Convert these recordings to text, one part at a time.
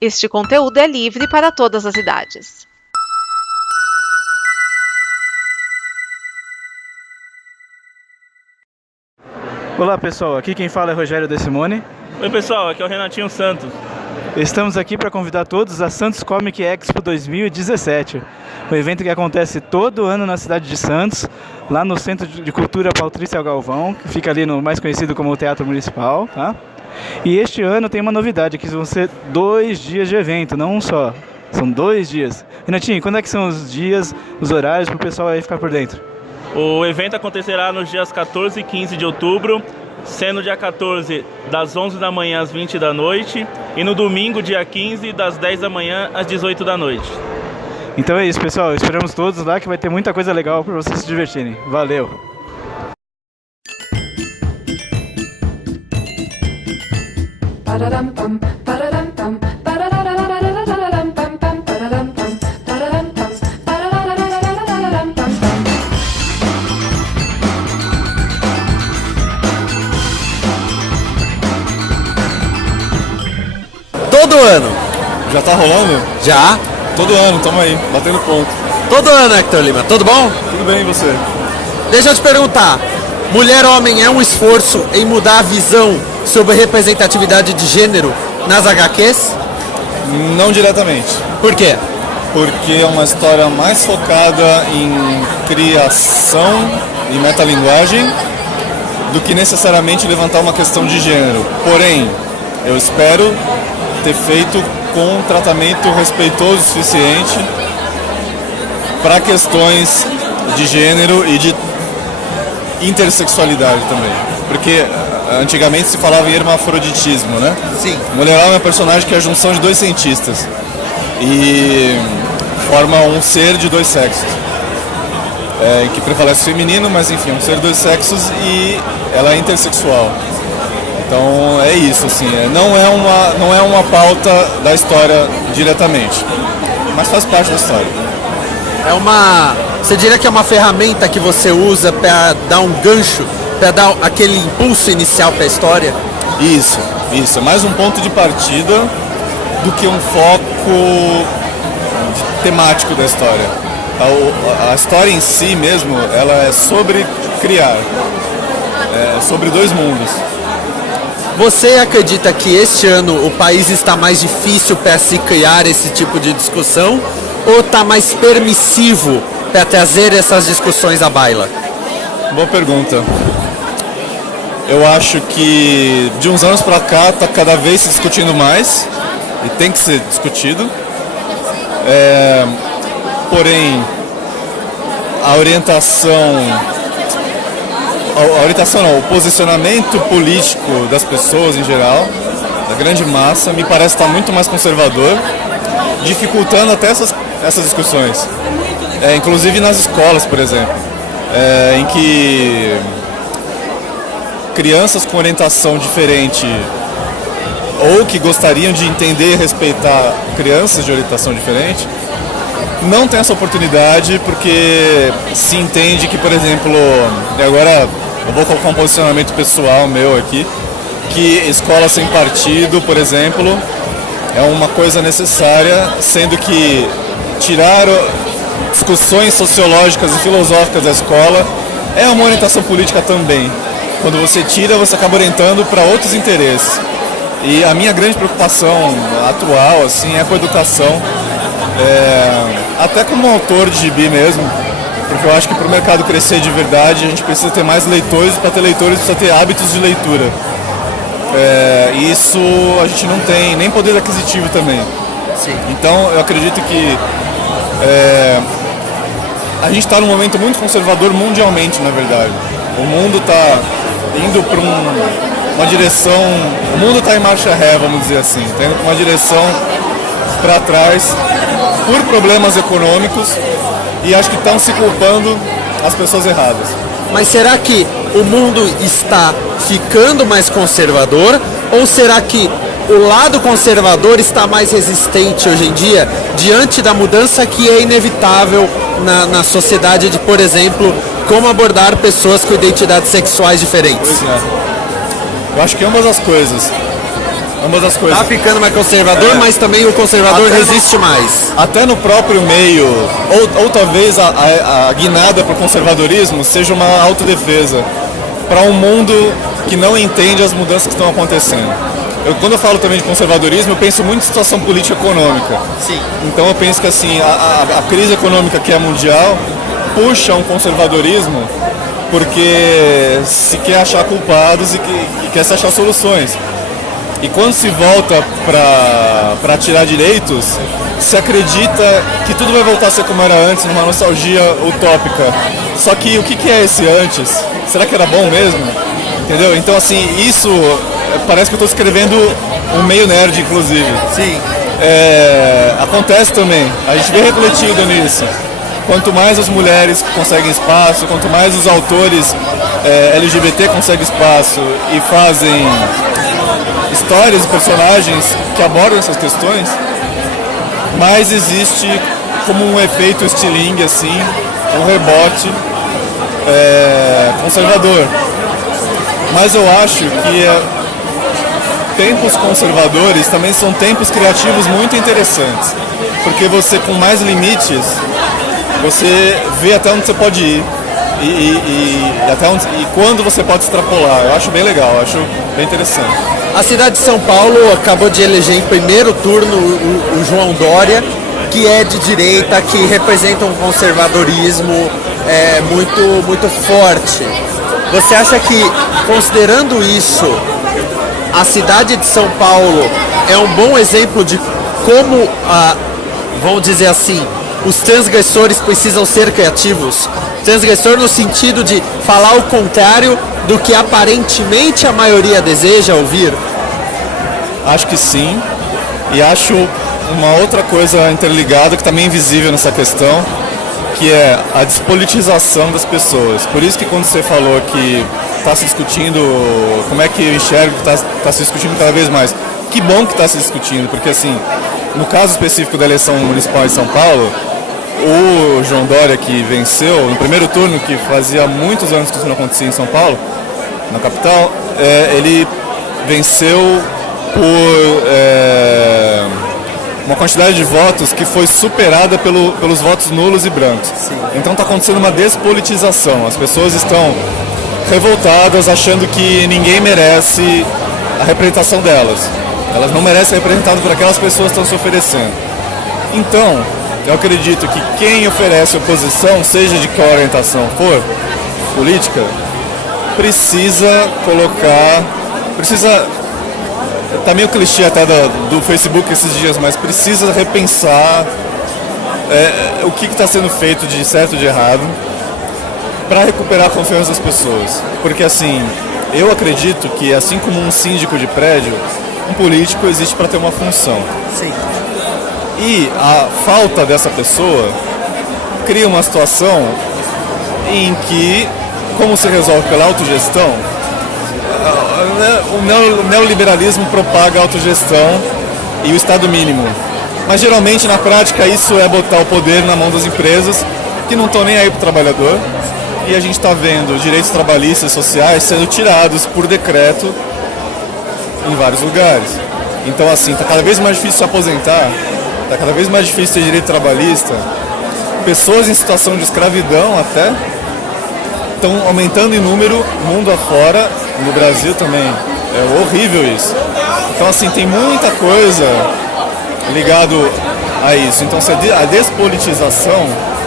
Este conteúdo é livre para todas as idades. Olá pessoal, aqui quem fala é Rogério De Simone. Oi pessoal, aqui é o Renatinho Santos. Estamos aqui para convidar todos a Santos Comic Expo 2017, um evento que acontece todo ano na cidade de Santos, lá no Centro de Cultura Patrícia Galvão, que fica ali no mais conhecido como Teatro Municipal, tá? E este ano tem uma novidade, que vão ser 2 dias de evento, não um só. São 2 dias. Renatinho, quando é que são os dias, os horários para o pessoal aí ficar por dentro? O evento acontecerá nos dias 14 e 15 de outubro, sendo dia 14 das 11 da manhã às 20 da noite e no domingo, dia 15, das 10 da manhã às 18 da noite. Então é isso, pessoal. Esperamos todos lá que vai ter muita coisa legal para vocês se divertirem. Valeu! Todo ano. Já tá rolando? Já? Todo ano, tamo aí, batendo ponto. Todo ano, Hector Lima. Tudo bom? Tudo bem, e você? Deixa eu te perguntar. Mulher-homem é um esforço em mudar a visão sobre representatividade de gênero nas HQs? Não diretamente, Por quê? porque é uma história mais focada em criação e metalinguagem do que necessariamente levantar uma questão de gênero. Porém, eu espero ter feito com um tratamento respeitoso o suficiente para questões de gênero e de intersexualidade também. Porque antigamente se falava em hermafroditismo, né? Sim. Mulher é um personagem que é a junção de 2 cientistas e forma um ser de 2 sexos. Que prevalece o feminino, mas enfim, é um ser de 2 sexos e ela é intersexual. Então é isso, assim, não é uma pauta da história diretamente, mas faz parte da história. Você diria que é uma ferramenta que você usa para dar um gancho, para dar aquele impulso inicial para a história? Isso, é mais um ponto de partida do que um foco temático da história. A história em si mesmo, ela é sobre criar, é sobre 2 mundos. Você acredita que este ano o país está mais difícil para se criar esse tipo de discussão ou está mais permissivo para trazer essas discussões à baila? Boa pergunta. Eu acho que de uns anos pra cá está cada vez se discutindo mais e tem que ser discutido. Porém, a orientação não, o posicionamento político das pessoas em geral, da grande massa, me parece estar muito mais conservador, dificultando até essas discussões. Inclusive nas escolas, por exemplo, em que crianças com orientação diferente ou que gostariam de entender e respeitar crianças de orientação diferente, não tem essa oportunidade porque se entende que, por exemplo, e agora eu vou colocar um posicionamento pessoal meu aqui, que escola sem partido, por exemplo, é uma coisa necessária, sendo que tirar discussões sociológicas e filosóficas da escola é uma orientação política também. Quando você tira, você acaba orientando para outros interesses. E a minha grande preocupação atual assim, é com a educação, até como autor de gibi mesmo, porque eu acho que para o mercado crescer de verdade, a gente precisa ter mais leitores, para ter leitores precisa ter hábitos de leitura. Isso a gente não tem, nem poder aquisitivo também. Sim. Então eu acredito que a gente está num momento muito conservador mundialmente, na verdade. O mundo está indo para uma direção, o mundo está em marcha ré, vamos dizer assim, está indo para uma direção para trás por problemas econômicos e acho que estão se culpando as pessoas erradas. Mas será que o mundo está ficando mais conservador ou será que o lado conservador está mais resistente hoje em dia diante da mudança que é inevitável na sociedade de, por exemplo, como abordar pessoas com identidades sexuais diferentes? Pois é. Eu acho que ambas as coisas. Ambas as coisas. Tá ficando mais conservador, mas também o conservador resiste mais. Até no próprio meio, ou talvez a guinada para o conservadorismo seja uma autodefesa para um mundo que não entende as mudanças que estão acontecendo. Quando eu falo também de conservadorismo, eu penso muito em situação política e econômica. Sim. Então eu penso que assim, a crise econômica que é mundial puxa um conservadorismo porque se quer achar culpados e quer se achar soluções. E quando se volta para tirar direitos, se acredita que tudo vai voltar a ser como era antes, numa nostalgia utópica. Só que o que é esse antes? Será que era bom mesmo? Entendeu? Então assim, isso parece que eu estou escrevendo um meio nerd, inclusive. Sim. Acontece também, a gente vê refletido nisso. Quanto mais as mulheres conseguem espaço, quanto mais os autores LGBT conseguem espaço e fazem histórias e personagens que abordam essas questões, mais existe como um efeito estilingue, assim, um rebote conservador. Mas eu acho que tempos conservadores também são tempos criativos muito interessantes, porque você, com mais limites, você vê até onde você pode ir e quando você pode extrapolar. Eu acho bem legal, eu acho bem interessante. A cidade de São Paulo acabou de eleger em primeiro turno o João Dória, que é de direita, que representa um conservadorismo muito forte. Você acha que, considerando isso, a cidade de São Paulo é um bom exemplo de como, vamos dizer assim, os transgressores precisam ser criativos? Transgressor no sentido de falar o contrário do que aparentemente a maioria deseja ouvir? Acho que sim, e acho uma outra coisa interligada que também é invisível nessa questão, que é a despolitização das pessoas. Por isso que quando você falou que está se discutindo, como é que eu enxergo que está se discutindo cada vez mais, que bom que está se discutindo, porque assim, no caso específico da eleição municipal em São Paulo, o João Dória, que venceu no primeiro turno, que fazia muitos anos que isso não acontecia em São Paulo, na capital, ele venceu por uma quantidade de votos que foi superada pelos votos nulos e brancos. Sim. Então está acontecendo uma despolitização. As pessoas estão revoltadas, achando que ninguém merece a representação delas. Elas não merecem ser representadas por aquelas pessoas que estão se oferecendo. Então, eu acredito que quem oferece oposição, seja de qual orientação for política, precisa tá meio clichê até do Facebook esses dias, mas precisa repensar o que está sendo feito de certo e de errado para recuperar a confiança das pessoas. Porque assim, eu acredito que assim como um síndico de prédio, um político existe para ter uma função. Sim. E a falta dessa pessoa cria uma situação em que, como se resolve pela autogestão, o neoliberalismo propaga a autogestão e o Estado mínimo. Mas geralmente na prática isso é botar o poder na mão das empresas que não estão nem aí para o trabalhador. E a gente está vendo direitos trabalhistas e sociais sendo tirados por decreto em vários lugares. Então assim, está cada vez mais difícil se aposentar, está cada vez mais difícil ter direito trabalhista. Pessoas em situação de escravidão até estão aumentando em número mundo afora, no Brasil também. É horrível isso. Então assim, tem muita coisa ligado a isso. Então a despolitização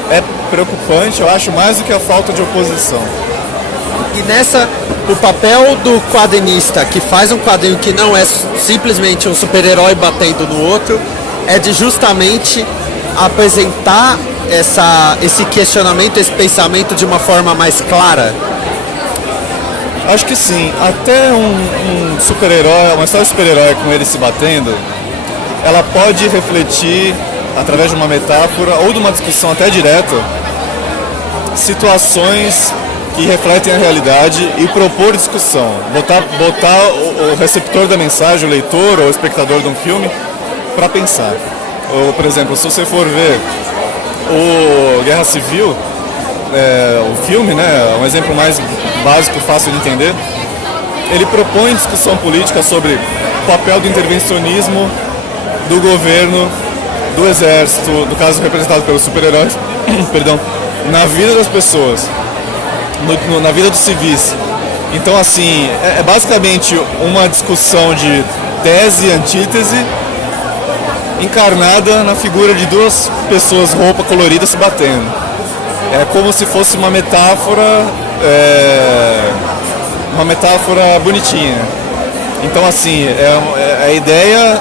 é preocupante, eu acho, mais do que a falta de oposição. E nessa, o papel do quadrinista, que faz um quadrinho que não é simplesmente um super-herói batendo no outro, é de justamente apresentar esse questionamento, esse pensamento de uma forma mais clara. Acho que sim. Até um super-herói, uma história de super-herói com ele se batendo, ela pode refletir, através de uma metáfora ou de uma discussão até direta, situações que refletem a realidade e propor discussão. Botar o receptor da mensagem, o leitor ou o espectador de um filme, para pensar. Ou, por exemplo, se você for ver o Guerra Civil, o filme, né, um exemplo mais básico, fácil de entender, ele propõe discussão política sobre o papel do intervencionismo do governo, do exército, no caso representado pelos super-heróis, perdão, na vida das pessoas, na vida dos civis. Então, assim, é basicamente uma discussão de tese e antítese encarnada na figura de duas pessoas, roupa colorida, se batendo. É como se fosse uma metáfora bonitinha. Então, assim, é a ideia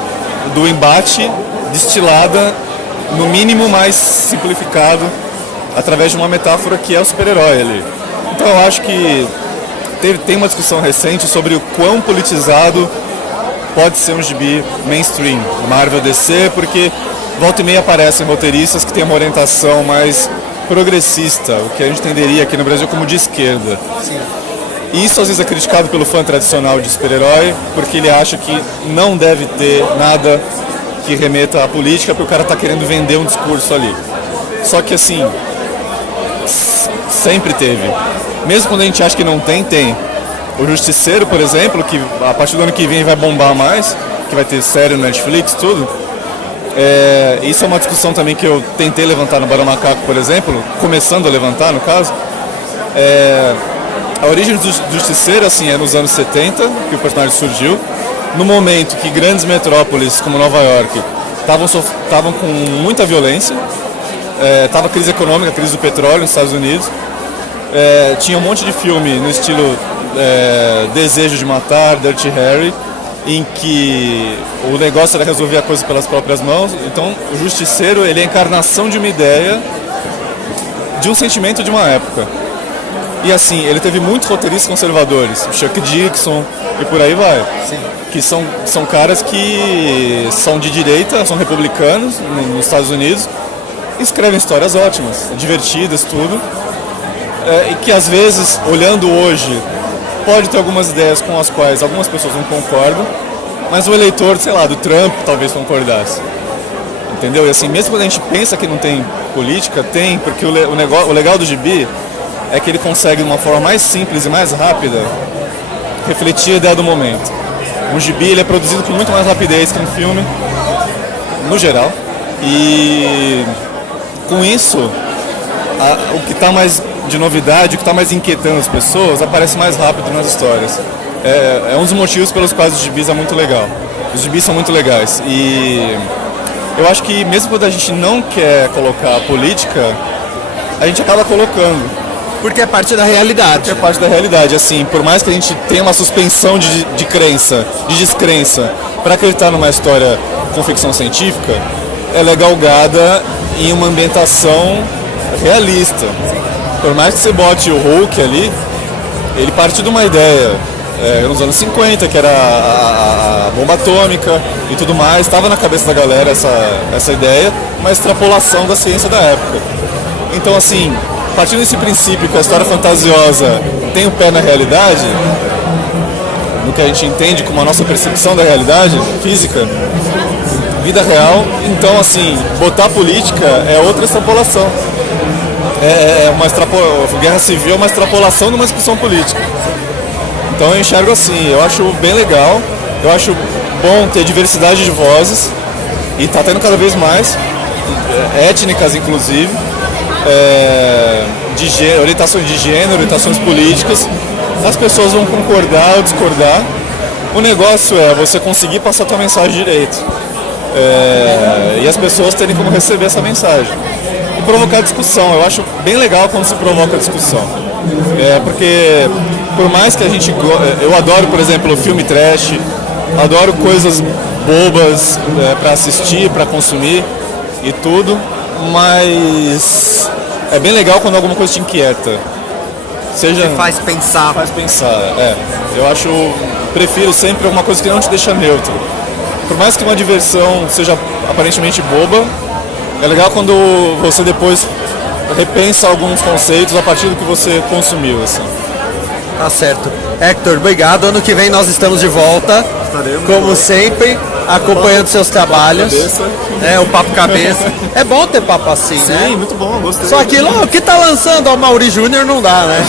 do embate destilada, no mínimo mais simplificado, através de uma metáfora que é o super-herói ali. Então, eu acho que tem uma discussão recente sobre o quão politizado pode ser um gibi mainstream, Marvel DC, porque volta e meia aparecem roteiristas que têm uma orientação mais progressista, o que a gente entenderia aqui no Brasil como de esquerda. Sim. E isso às vezes é criticado pelo fã tradicional de super-herói, porque ele acha que não deve ter nada que remeta à política, porque o cara está querendo vender um discurso ali. Só que assim, sempre teve. Mesmo quando a gente acha que não tem, tem. O Justiceiro, por exemplo, que a partir do ano que vem vai bombar mais, que vai ter série no Netflix, tudo. Isso é uma discussão também que eu tentei levantar no Barão Macaco, por exemplo, começando a levantar, no caso. A origem do Justiceiro, assim, é nos anos 70, que o personagem surgiu, no momento que grandes metrópoles como Nova York estavam com muita violência, estava a crise econômica, a crise do petróleo nos Estados Unidos, tinha um monte de filme no estilo Desejo de Matar, Dirty Harry, em que o negócio era resolver a coisa pelas próprias mãos. Então o Justiceiro, ele é a encarnação de uma ideia, de um sentimento de uma época. E assim, ele teve muitos roteiristas conservadores, Chuck Dixon e por aí vai. Sim. Que são caras que são de direita, são republicanos nos Estados Unidos, escrevem histórias ótimas, divertidas, tudo. E que às vezes, olhando hoje, pode ter algumas ideias com as quais algumas pessoas não concordam, mas o eleitor, sei lá, do Trump talvez concordasse. Entendeu? E assim, mesmo quando a gente pensa que não tem política, tem, porque o legal do gibi é que ele consegue, de uma forma mais simples e mais rápida, refletir a ideia do momento. Um gibi, ele é produzido com muito mais rapidez que um filme, no geral, e com isso, o que está mais de novidade, o que está mais inquietando as pessoas, aparece mais rápido nas histórias. É um dos motivos pelos quais os gibis é muito legal. Os gibis são muito legais. E eu acho que mesmo quando a gente não quer colocar a política, a gente acaba colocando. Porque é parte da realidade. Porque é parte da realidade. Assim, por mais que a gente tenha uma suspensão de crença, de descrença, para acreditar numa história com ficção científica, ela é galgada em uma ambientação realista. Por mais que você bote o Hulk ali, ele parte de uma ideia nos anos 50, que era a bomba atômica e tudo mais, estava na cabeça da galera essa ideia, uma extrapolação da ciência da época. Então, assim, partindo desse princípio que a história fantasiosa tem o pé na realidade, no que a gente entende como a nossa percepção da realidade física, vida real, então, assim, botar política é outra extrapolação. Guerra civil é uma extrapolação de uma discussão política. Então eu enxergo assim, eu acho bem legal, eu acho bom ter diversidade de vozes, e está tendo cada vez mais, étnicas inclusive, orientações de gênero, orientações políticas. As pessoas vão concordar ou discordar. O negócio é você conseguir passar a tua mensagem direito, e as pessoas terem como receber essa mensagem. E provocar discussão. Eu acho bem legal quando se provoca discussão. Porque por mais que a gente... Eu adoro, por exemplo, filme trash, adoro coisas bobas para assistir, para consumir e tudo, mas é bem legal quando alguma coisa te inquieta. Seja... Que faz pensar. Faz pensar, Eu prefiro sempre alguma coisa que não te deixa neutro. Por mais que uma diversão seja aparentemente boba, é legal quando você depois repensa alguns conceitos a partir do que você consumiu, assim. Tá certo. Hector, obrigado. Ano que vem nós estamos de volta. Estaremos como sempre, acompanhando seus trabalhos. O Papo Cabeça. É bom ter papo assim, sim, né? Sim, muito bom, gostei. Só que o que tá lançando ao Mauri Júnior não dá, né?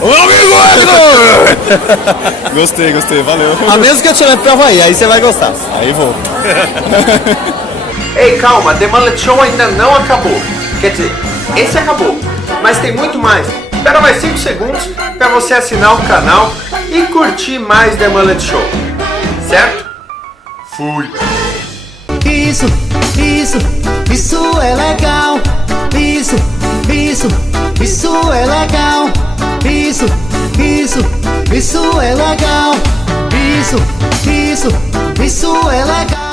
O amigo Hector! Gostei, valeu. A menos que eu te leve pra Havaí, aí você vai gostar. Aí vou. Ei, calma, The Mullet Show ainda não acabou. Quer dizer, esse acabou, mas tem muito mais. Espera mais 5 segundos para você assinar o canal e curtir mais The Mullet Show. Certo? Fui! Isso é legal. Isso é legal. Isso é legal. Isso é legal.